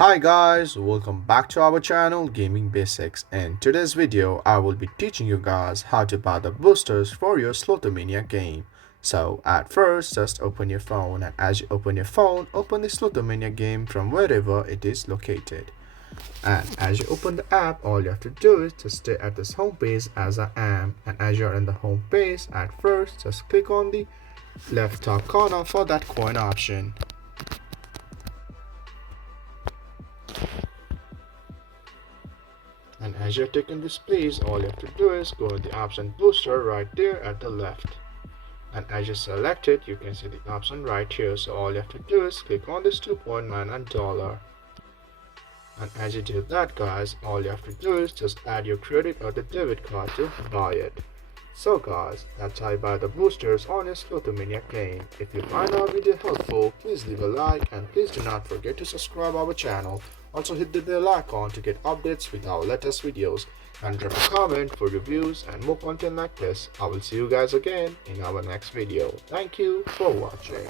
Hi guys, welcome back to our channel Gaming Basics. In today's video, I will be teaching you guys how to buy the boosters for your Slotomania game. So at first, just open your phone, and as you open your phone, open the Slotomania game from wherever it is located. And as you open the app, all you have to do is just stay at this home page as I am. And as you're in the home page, at first, just click on the left top corner for that coin option. And as you're taking this place, all you have to do is go to the option booster right there at the left. And as you select it, you can see the option right here. So all you have to do is click on this $2.99. And as you do that guys, all you have to do is just add your credit or the debit card to buy it. So guys, that's how you buy the boosters on your Slotomania game. If you find our video helpful, please leave a like and please do not forget to subscribe our channel. Also hit the bell icon to get updates with our latest videos and drop a comment for reviews and more content like this. I will see you guys again in our next video. Thank you for watching.